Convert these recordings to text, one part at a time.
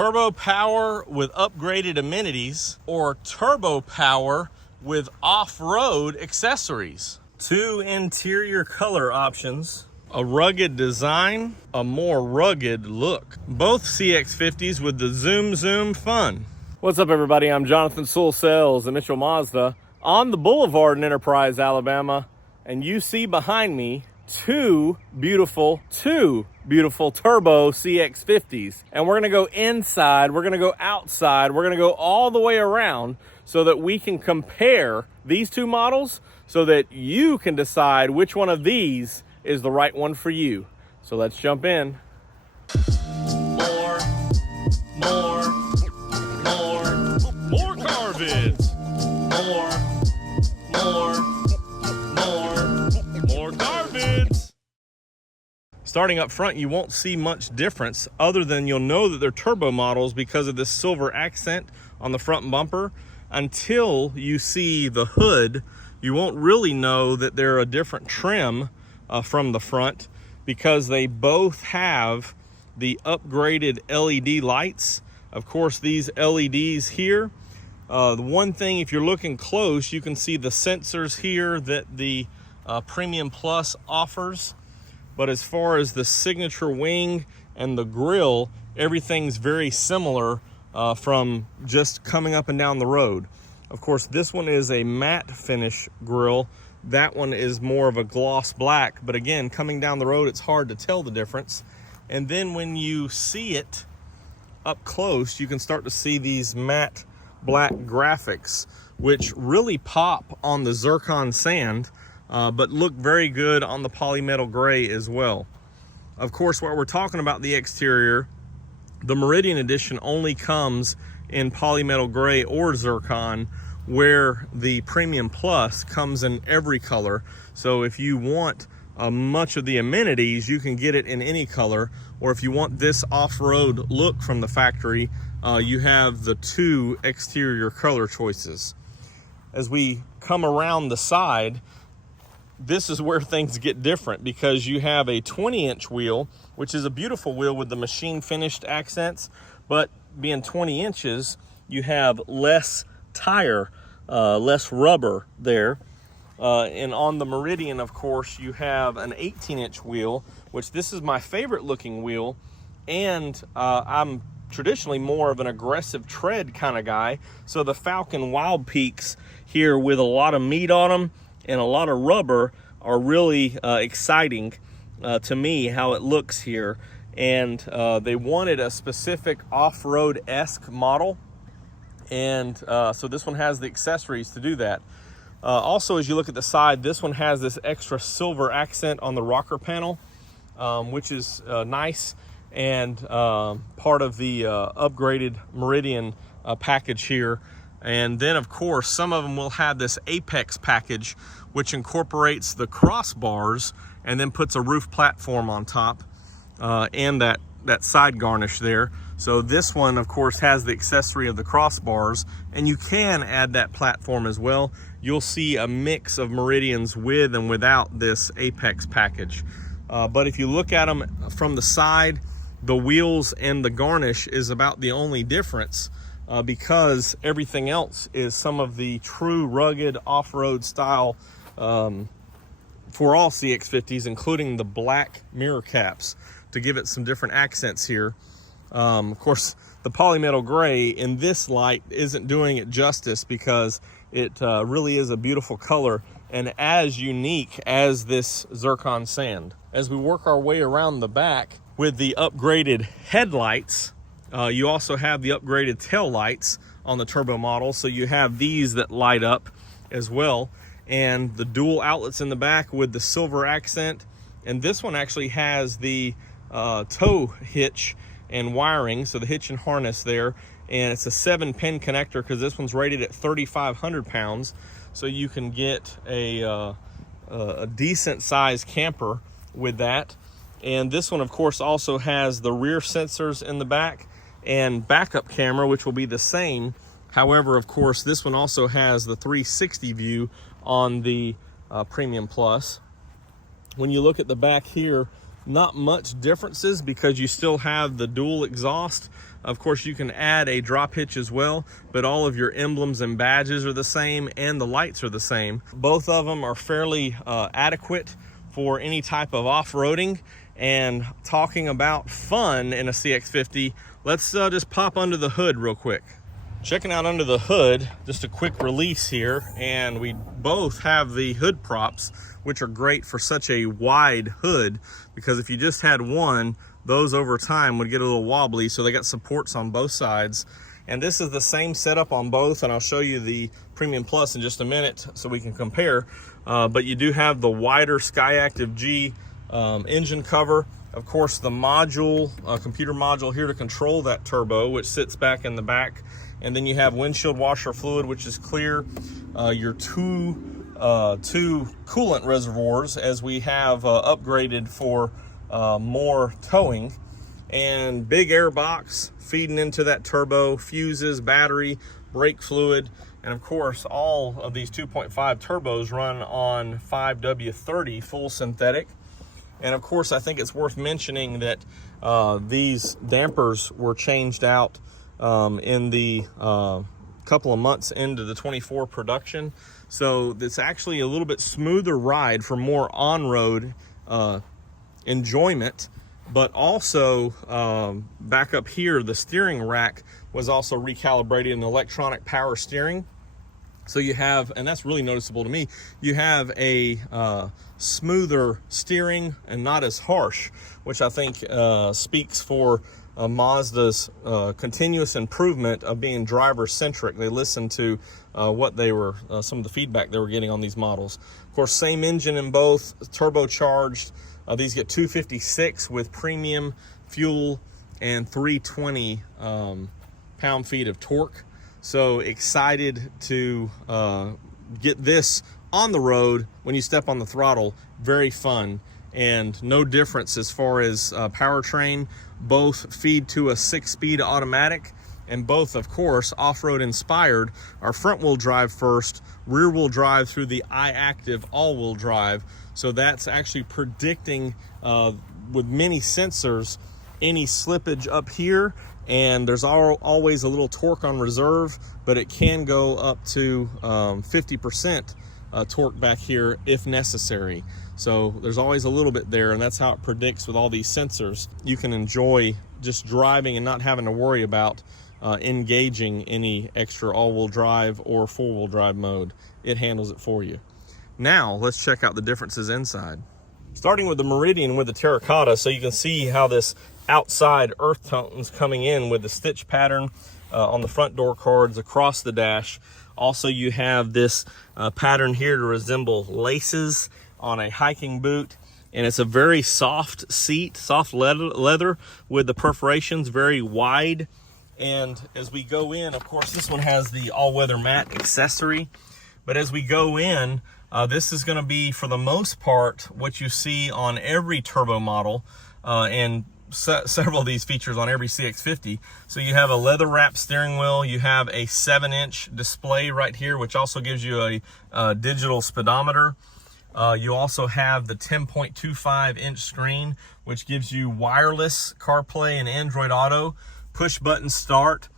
turbo power with upgraded amenities or turbo power with off-road accessories. 2 interior color options, a rugged design, a more rugged look. Both CX-50s with the zoom fun. What's up, everybody? I'm Jonathan Sewell Sales at Mitchell Mazda on the Boulevard in Enterprise, Alabama, and you see behind me two beautiful turbo CX-50s. And we're gonna go inside, we're gonna go outside, we're gonna go all the way around so that we can compare these two models so that you can decide which one of these is the right one for you. So let's jump in. More car vids. More car vids. Starting up front, you won't see much difference other than you'll know that they're turbo models because of this silver accent on the front bumper. Until you see the hood, you won't really know that they're a different trim from the front, because they both have the upgraded LED lights. Of course, these LEDs here, the one thing, if you're looking close, you can see the sensors here that the Premium Plus offers. But as far as the signature wing and the grille, everything's very similar from just coming up and down the road. Of course, this one is a matte finish grille. That one is more of a gloss black, but again, coming down the road, it's hard to tell the difference. And then when you see it up close, you can start to see these matte black graphics, which really pop on the zircon sand, but look very good on the polymetal gray as well. Of course, while we're talking about the exterior, the Meridian Edition only comes in polymetal gray or zircon, where the Premium Plus comes in every color. So if you want much of the amenities, you can get it in any color, or if you want this off-road look from the factory, you have the 2 exterior color choices. As we come around the side, this is where things get different, because you have a 20-inch wheel, which is a beautiful wheel with the machine finished accents, but being 20 inches, you have less tire, less rubber there. And on the Meridian, of course, you have an 18-inch wheel, which this is my favorite looking wheel. And I'm traditionally more of an aggressive tread kind of guy. So the Falcon Wild Peaks here with a lot of meat on them and a lot of rubber are really exciting to me, how it looks here. And they wanted a specific off-road-esque model. And so this one has the accessories to do that. Also, as you look at the side, this one has this extra silver accent on the rocker panel, which is nice, and part of the upgraded Meridian package here. And then, of course, some of them will have this Apex package, which incorporates the crossbars and then puts a roof platform on top, and that side garnish there. So this one, of course, has the accessory of the crossbars, and you can add that platform as well. You'll see a mix of Meridians with and without this Apex package. But if you look at them from the side, the wheels and the garnish is about the only difference, because everything else is some of the true rugged off-road style for all CX-50s, including the black mirror caps to give it some different accents here. Of course, the polymetal gray in this light isn't doing it justice, because it really is a beautiful color and as unique as this zircon sand. As we work our way around the back with the upgraded headlights, you also have the upgraded tail lights on the turbo model. So you have these that light up as well, and the dual outlets in the back with the silver accent. And this one actually has the tow hitch and wiring, so the hitch and harness there, and it's a 7-pin connector, because this one's rated at 3,500 pounds, so you can get a decent sized camper with that. And this one, of course, also has the rear sensors in the back and backup camera, which will be the same. However, of course, this one also has the 360 view on the Premium Plus. When you look at the back here, Not much differences because you still have the dual exhaust. Of course, you can add a drop hitch as well, but all of your emblems and badges are the same and the lights are the same. Both of them are fairly adequate for any type of off-roading. And talking about fun in a CX-50, let's just pop under the hood real quick. Checking out under the hood, just a quick release here, and we both have the hood props, which are great for such a wide hood, because if you just had one, those over time would get a little wobbly, so they got supports on both sides. And this is the same setup on both, and I'll show you the Premium Plus in just a minute so we can compare. But you do have the wider SkyActiv G engine cover. Of course, the module, computer module here to control that turbo, which sits back in the back. And then you have windshield washer fluid, which is clear. Your two coolant reservoirs, as we have upgraded for more towing, and big air box feeding into that turbo, fuses, battery, brake fluid, and of course all of these 2.5 turbos run on 5W30 full synthetic. And of course, I think it's worth mentioning that these dampers were changed out in the couple of months into the 24 production. So it's actually a little bit smoother ride for more on-road enjoyment. But also back up here, the steering rack was also recalibrated in electronic power steering. So you have, and that's really noticeable to me, you have a smoother steering and not as harsh, which I think speaks for Mazda's continuous improvement of being driver-centric. They listened to what they were, some of the feedback they were getting on these models. Of course, same engine in both, turbocharged. These get 256 with premium fuel and 320 pound-feet of torque. So excited to get this on the road when you step on the throttle. Very fun, and no difference as far as powertrain. Both feed to a 6-speed automatic, and both, of course, off-road inspired. Our front-wheel drive first, rear-wheel drive through the iActive all-wheel drive. So that's actually predicting with many sensors any slippage up here, and there's always a little torque on reserve, but it can go up to 50% torque back here if necessary. So there's always a little bit there, and that's how it predicts with all these sensors. You can enjoy just driving and not having to worry about engaging any extra all-wheel drive or four-wheel drive mode. It handles it for you. Now let's check out the differences inside. Starting with the Meridian with the terracotta, so you can see how this outside earth tone's coming in with the stitch pattern on the front door cards across the dash. Also, you have this pattern here to resemble laces on a hiking boot, and it's a very soft seat, soft leather with the perforations very wide. And as we go in, of course, this one has the all-weather mat accessory, but as we go in, this is going to be, for the most part, what you see on every turbo model, and several of these features on every CX-50. So you have a leather wrapped steering wheel, you have a 7-inch display right here, which also gives you a digital speedometer. You also have the 10.25-inch screen, which gives you wireless CarPlay and Android Auto, push button start,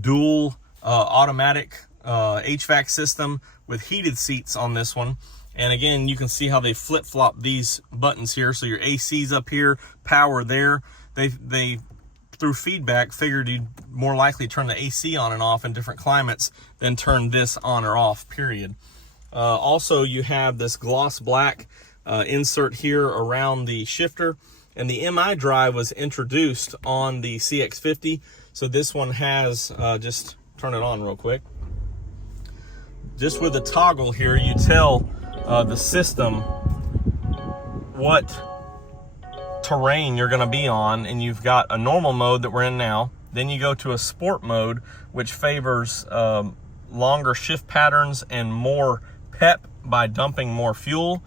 dual automatic HVAC system with heated seats on this one. And again, you can see how they flip-flop these buttons here. So your AC's up here, power there. They through feedback, figured you'd more likely turn the AC on and off in different climates than turn this on or off, period. Also, you have this gloss black insert here around the shifter. And the MI drive was introduced on the CX-50. So this one has, just turn it on real quick. Just with the toggle here, you tell the system what terrain you're gonna be on, and you've got a normal mode that we're in now. Then you go to a sport mode, which favors longer shift patterns and more pep by dumping more fuel.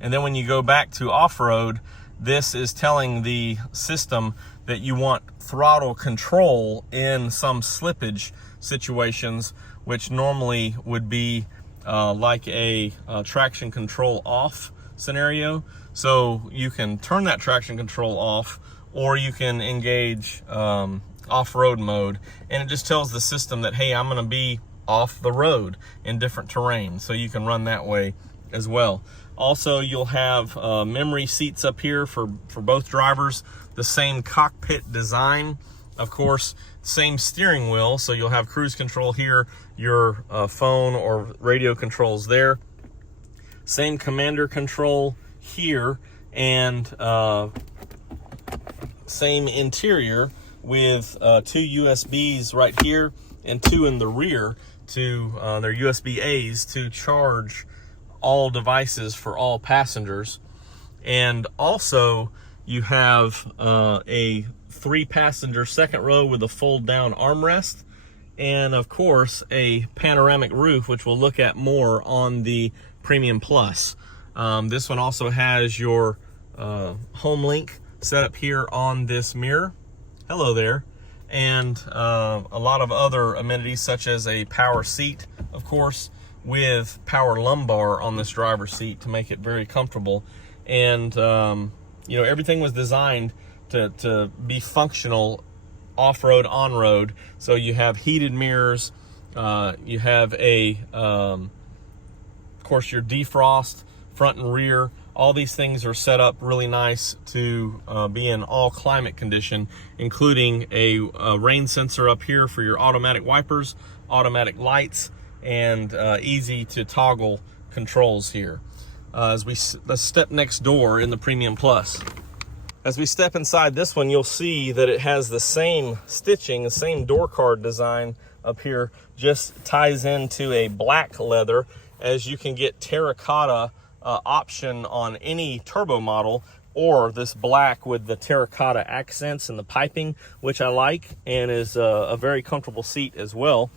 And then when you go back to off-road, this is telling the system that you want throttle control in some slippage situations, which normally would be like a traction control off scenario. So you can turn that traction control off, or you can engage off-road mode, and it just tells the system that, hey, I'm going to be off the road in different terrain. So you can run that way as well. Also, you'll have memory seats up here for both drivers, the same cockpit design, of course, same steering wheel, so you'll have cruise control here, your phone or radio controls there, same commander control here, and same interior with 2 USBs right here and 2 in the rear to their USB-A's to charge all devices for all passengers. And also you have a 3-passenger second row with a fold down armrest, and of course a panoramic roof, which we'll look at more on the Premium Plus. This one also has your home link set up here on this mirror. Hello there. And a lot of other amenities such as a power seat, of course, with power lumbar on this driver's seat to make it very comfortable. And you know, everything was designed to be functional off-road, on-road. So you have heated mirrors, you have of course, your defrost, front and rear. All these things are set up really nice to be in all climate condition, including a rain sensor up here for your automatic wipers, automatic lights, and easy to toggle controls here. Let's step next door in the Premium Plus. As we step inside this one, you'll see that it has the same stitching, the same door card design up here, just ties into a black leather, as you can get terracotta option on any turbo model, or this black with the terracotta accents and the piping, which I like, and is a very comfortable seat as well.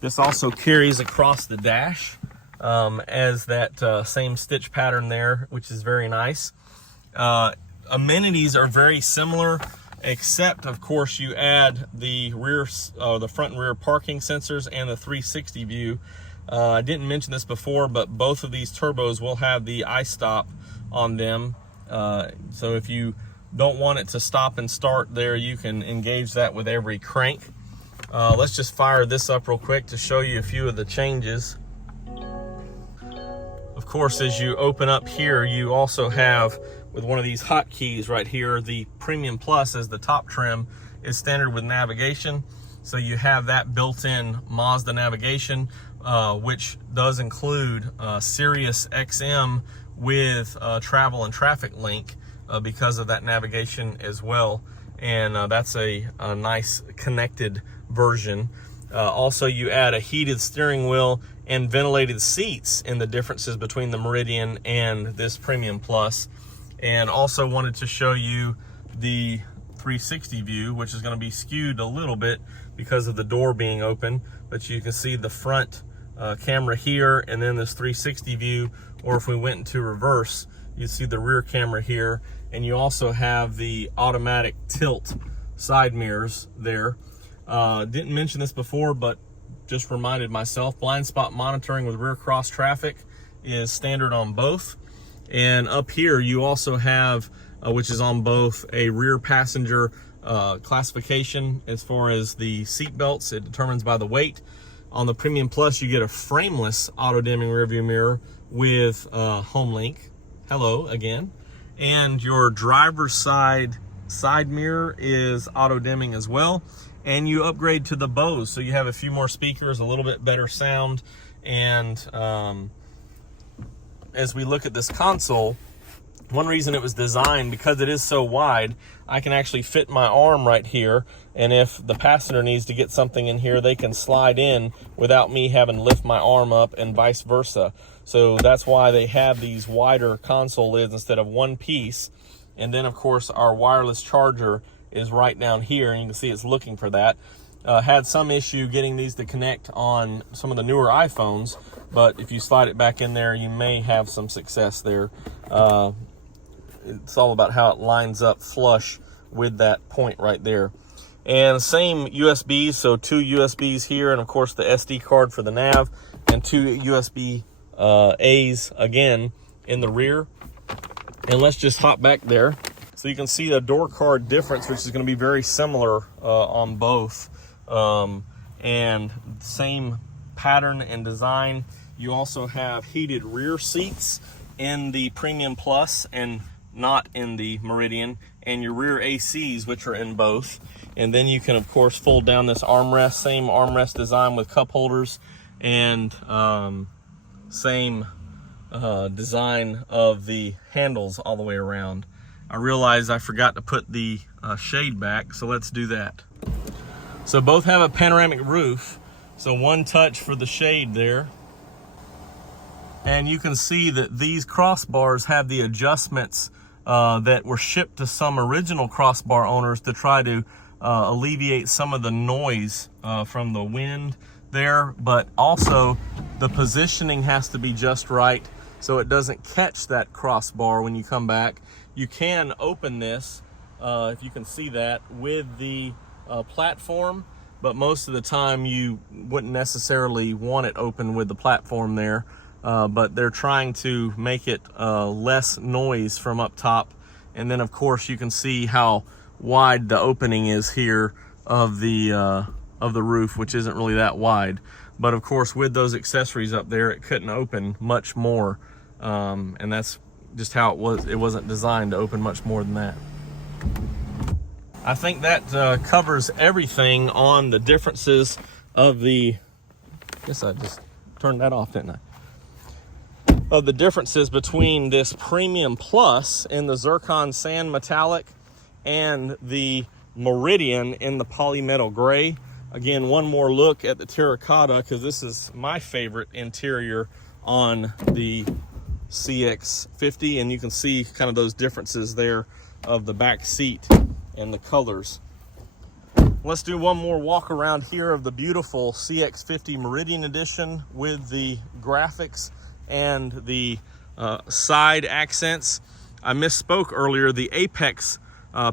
This also carries across the dash as that same stitch pattern there, which is very nice. Amenities are very similar, except of course you add the the front and rear parking sensors and the 360 view. I didn't mention this before, but both of these turbos will have the iStop on them. So if you don't want it to stop and start there, you can engage that with every crank. Let's just fire this up real quick to show you a few of the changes. Of course, as you open up here, you also have, with one of these hotkeys right here, the Premium Plus as the top trim is standard with navigation. So you have that built-in Mazda navigation, which does include Sirius XM with travel and traffic link because of that navigation as well. And that's a nice connected version. Also, you add a heated steering wheel and ventilated seats in the differences between the Meridian and this Premium Plus. And also wanted to show you the 360 view, which is going to be skewed a little bit because of the door being open, but you can see the front camera here, and then this 360 view, or if we went into reverse, you'd see the rear camera here, and you also have the automatic tilt side mirrors there. Didn't mention this before, but just reminded myself, blind spot monitoring with rear cross traffic is standard on both. And up here you also have, which is on both, a rear passenger classification as far as the seat belts. It determines by the weight. On the Premium Plus, you get a frameless auto dimming rearview mirror with home link. Hello again. And your driver's side mirror is auto dimming as well. And you upgrade to the Bose, so you have a few more speakers, a little bit better sound. And as we look at this console, one reason it was designed, because it is so wide, I can actually fit my arm right here, and if the passenger needs to get something in here, they can slide in without me having to lift my arm up, and vice versa. So that's why they have these wider console lids instead of one piece. And then of course our wireless charger is right down here, and you can see it's looking for that. Had some issue getting these to connect on some of the newer iPhones, but if you slide it back in there, you may have some success there. It's all about how it lines up flush with that point right there. And same USBs, so 2 USBs here, and of course the SD card for the nav, and 2 USB A's again in the rear. And let's just hop back there. So you can see the door card difference, which is going to be very similar on both. And same pattern and design. You also have heated rear seats in the Premium Plus and not in the Meridian, and your rear ACs, which are in both. And then you can, of course, fold down this armrest, same armrest design with cup holders, and same design of the handles all the way around. I realized I forgot to put the shade back, so let's do that. So both have a panoramic roof, so one touch for the shade there. And you can see that these crossbars have the adjustments that were shipped to some original crossbar owners to try to alleviate some of the noise from the wind there, but also the positioning has to be just right so it doesn't catch that crossbar when you come back. You can open this, if you can see that, with the platform, but most of the time you wouldn't necessarily want it open with the platform there, but they're trying to make it less noise from up top. And then of course you can see how wide the opening is here of the roof, which isn't really that wide. But of course with those accessories up there, it couldn't open much more, and that's just how it was. It wasn't designed to open much more than that. I think that covers everything on the differences of the, I guess I just turned that off, didn't I? Of the differences between this Premium Plus in the zircon sand metallic and the Meridian in the polymetal gray. Again, one more look at the terracotta, because this is my favorite interior on the CX-50, and you can see kind of those differences there of the back seat and the colors. Let's do one more walk around here of the beautiful CX-50 Meridian Edition with the graphics and the side accents. I misspoke earlier. The Apex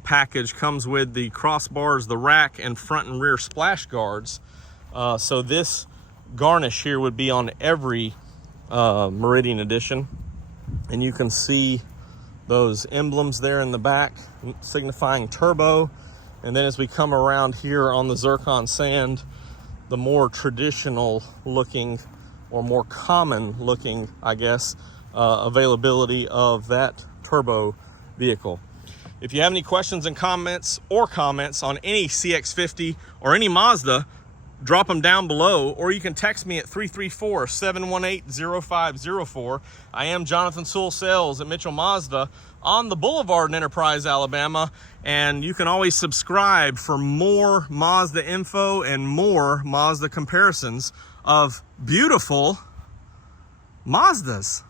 package comes with the crossbars, the rack, and front and rear splash guards. So this garnish here would be on every Meridian Edition. And you can see those emblems there in the back signifying turbo. And then as we come around here on the zircon sand, the more traditional looking, or more common looking, I guess, availability of that turbo vehicle. If you have any questions and comments on any CX-50 or any Mazda, drop them down below, or you can text me at 334-718-0504. I am Jonathan Sewell Sales at Mitchell Mazda on the Boulevard in Enterprise, Alabama, and you can always subscribe for more Mazda info and more Mazda comparisons of beautiful Mazdas.